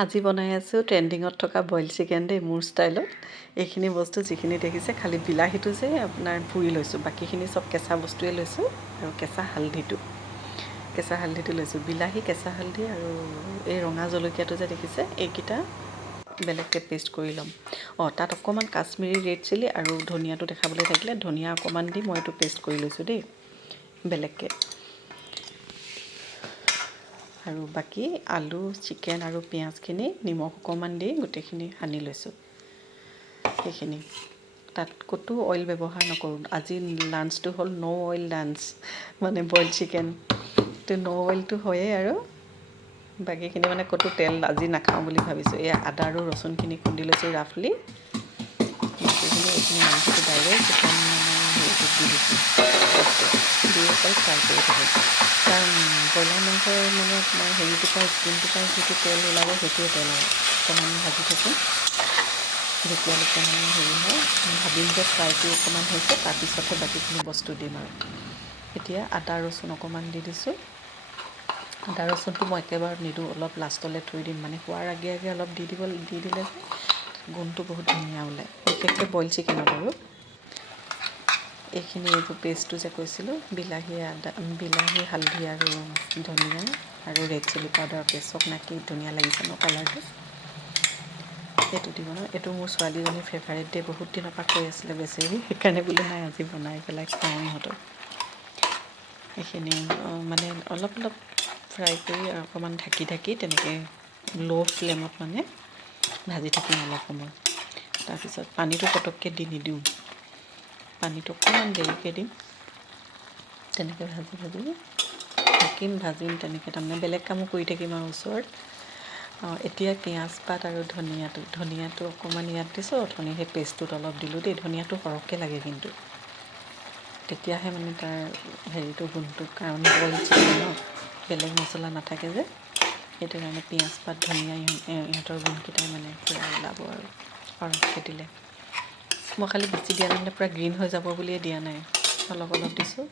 আজি বনাই আছোঁ ট্ৰেণ্ডিঙত থকা বইল চিকেন দেই মোৰ ষ্টাইলত। এইখিনি বস্তু যিখিনি দেখিছে খালি বিলাহীটো যে আপোনাৰ পুৰি লৈছোঁ, বাকীখিনি চব কেঁচা বস্তুৱে লৈছোঁ আৰু কেঁচা হালধিটো লৈছোঁ। বিলাহী, কেঁচা হালধি আৰু এই ৰঙা জলকীয়াটো যে দেখিছে এইকেইটা বেলেগকৈ পেষ্ট কৰি ল'ম। তাত অকণমান কাশ্মীৰী ৰেড চিলি আৰু ধনিয়াটো দেখাবলৈ থাকিলে ধনিয়া অকণমান দি মই এইটো পেষ্ট কৰি লৈছোঁ দেই বেলেগকৈ। আৰু বাকী আলু, চিকেন আৰু পিঁয়াজখিনি নিমখ অকণমান দি গোটেইখিনি সানি লৈছোঁ। সেইখিনি তাত ক'তো অইল ব্যৱহাৰ নকৰোঁ। আজি লাঞ্চটো হ'ল ন' অইল লাঞ্চ, মানে বইল চিকেন তো ন' অইলটো হয়েই আৰু বাকীখিনি মানে ক'তো তেল আজি নাখাওঁ বুলি ভাবিছোঁ। এই আদা আৰু ৰচুনখিনি খুন্দি লৈছোঁ ৰাফলি, বাকীখিনি এইখিনি মাংসটো ডাইৰেক্ট চিকেন হেৰিটোত দি দিছোঁ, দি অকল ফ্ৰাই কৰি থাকিম। কাৰণ ব্ৰইলাৰ মাংসৰ মানে আপোনাৰ হেৰিটোৰ পৰা স্কিনটোৰ পৰা যিটো তেল ওলাব সেইটোৱে তেল আৰু অকণমান ভাজি থাকিম। যেতিয়ালৈকে মানে হেৰি হয় ভাবিম যে ফ্ৰাইটো অকণমান হৈছে, তাৰপিছতহে বাকীখিনি বস্তু দিম আৰু। এতিয়া আদা ৰচুন অকণমান দি দিছোঁ। আদা ৰচুনটো মই একেবাৰে নিদিওঁ, অলপ লাষ্টলৈ থৈ দিম, মানে খোৱাৰ আগে আগে অলপ দি দিলে যে গোন্ধটো বহুত ধুনীয়া ওলায়, বিশেষকৈ বইল চিকেনত আৰু। এইখিনি এইবোৰ পেষ্টটো যে কৈছিলোঁ বিলাহী, হালধি আৰু ধনিয়া আৰু ৰেড চিলি পাউডাৰৰ পেষ্ট, চব নাকি ধুনীয়া লাগিছে ন কালাৰটো। সেইটো দিব ন, এইটো মোৰ ছোৱালীজনীৰ ফেভাৰেট ডে, বহুত দিনৰ পৰা কৈ আছিলে বেচেৰি, সেইকাৰণে বোলো নাই আজি বনাই পেলাই খুৱাওঁ ইহঁতক। এইখিনি মানে অলপ ফ্ৰাই কৰি আৰু অকণমান ঢাকি তেনেকৈ ল' ফ্লেমত মানে ভাজি থাকিম অলপ সময়। তাৰপিছত পানীটো পটককৈ দি নিদিওঁ, পানীটো অকণমান দেৰিকৈ দিম। তেনেকৈ ভাজিম তেনেকৈ, তাৰমানে বেলেগ কামো কৰি থাকিম আৰু ওচৰত। এতিয়া পিঁয়াজ পাত আৰু ধনিয়াটো অকণমান ইয়াত দিছোঁ, অথনি সেই পেষ্টটোত অলপ দিলোঁ দেই। ধনিয়াটো সৰহকৈ লাগে কিন্তু, তেতিয়াহে মানে তাৰ হেৰিটো গোন্ধটো, কাৰণ বইল চিকেন ন বেলেগ মছলা নাথাকে যে, সেইটো কাৰণে পিঁয়াজ পাত ধনিয়া ইহঁতৰ গুণকেইটাই মানে পূৰা ওলাব আৰু সৰহকৈ দিলে। মই খালি বেছি দিয়া নাই, মানে পূৰা গ্ৰীণ হৈ যাব বুলিয়ে দিয়া নাই, অলপ দিছোঁ।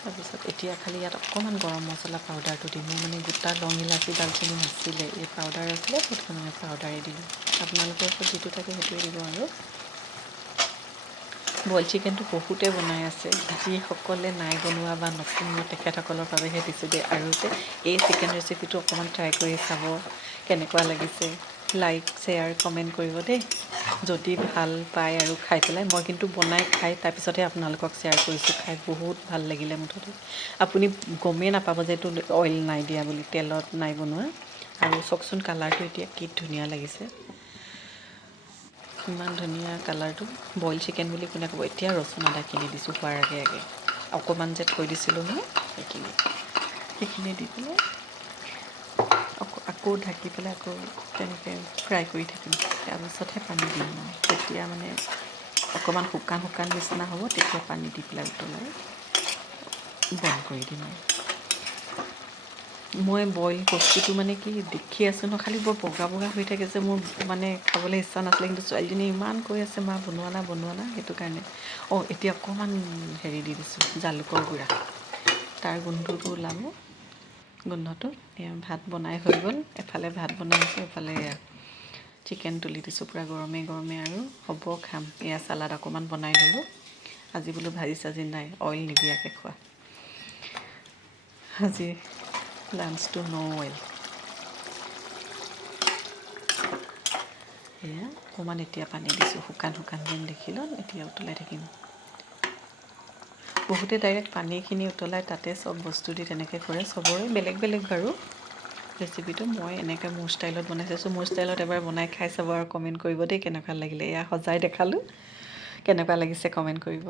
তাৰপিছত এতিয়া খালি ইয়াত অকণমান গৰম মছলা পাউডাৰটো দিম। মোৰ মানে গোটা লং ইলাচি দালচেনি নাছিলে, এই পাউডাৰ আছিলে, সেইটো কাৰণে পাউডাৰে দিলোঁ। আপোনালোকৰ ওচৰত যিটো থাকে সেইটোৱে দিব আৰু। বইল চিকেনটো বহুতে বনাই আছে, যিসকলে নাই বনোৱা বা নতুন তেখেতসকলৰ বাবেহে দিছোঁ দেই। আৰু যে এই চিকেন ৰেচিপিটো অকণমান ট্ৰাই কৰি চাব, কেনেকুৱা লাগিছে। লাইক, শ্বেয়াৰ, কমেণ্ট কৰিব দেই যদি ভাল পায় আৰু খাই পেলাই। মই কিন্তু বনাই খাই তাৰপিছতহে আপোনালোকক শ্বেয়াৰ কৰিছোঁ, খাই বহুত ভাল লাগিলে মুঠতে। আপুনি গমেই নাপাব যে এইটো অইল নাই দিয়া বুলি, তেলত নাই বনোৱা। আৰু চাওকচোন কালাৰটো এতিয়া কি ধুনীয়া লাগিছে, ইমান ধুনীয়া কালাৰটো। বইল চিকেন বুলি কোনে ক'ব। এতিয়া ৰচুন আদাখিনি দিছোঁ খোৱাৰ আগে আগে, অকণমান যে থৈ দিছিলোঁ মই সেইখিনি দি পেলাই আকৌ ঢাকি পেলাই আকৌ তেনেকৈ ফ্ৰাই কৰি থাকিম। তাৰপিছতহে পানী দিম মই, তেতিয়া মানে অকণমান শুকান নিচিনা হ'ব, তেতিয়া পানী দি পেলাই উতলাই বইল কৰি দিম আৰু। মই বইল বস্তুটো মানে কি দেখি আছোঁ ন, খালি বৰ বগা হৈ থাকে যে, মোৰ মানে খাবলৈ ইচ্ছা নাছিলে, কিন্তু ছোৱালীজনীয়ে ইমান কৈ আছে মা বনোৱা না, সেইটো কাৰণে। এতিয়া অকণমান হেৰি দি দিছোঁ, জালুকৰ গুড়া, তাৰ গোন্ধটো ওলাব। গোন্ধটো এয়া ভাত বনাই হৈ গ'ল, এফালে ভাত বনাই আছোঁ, এফালে চিকেন তুলি দিছোঁ পূৰা গৰমে আৰু হ'ব খাম। এয়া চালাড অকণমান বনাই ল'লোঁ, আজি বোলো ভাজি চাজি নাই, অইল নিদিয়াকৈ খোৱা। আজি লাঞ্চটো ন' অইল। এয়া অকণমান এতিয়া পানী দিছোঁ, শুকান যেন দেখি ল'ল, এতিয়া উতলাই থাকিম। বহুতে ডাইৰেক্ট পানীখিনি উতলাই তাতে চব বস্তু দি তেনেকৈ কৰে, চবৰে বেলেগ বাৰু ৰেচিপিটো। মই এনেকৈ মোৰ ষ্টাইলত বনাই চাইছোঁ, মোৰ ষ্টাইলত এবাৰ বনাই খাই চাব আৰু কমেণ্ট কৰিব দেই কেনেকুৱা লাগিলে। এয়া সজাই দেখালোঁ, কেনেকুৱা লাগিছে কমেণ্ট কৰিব।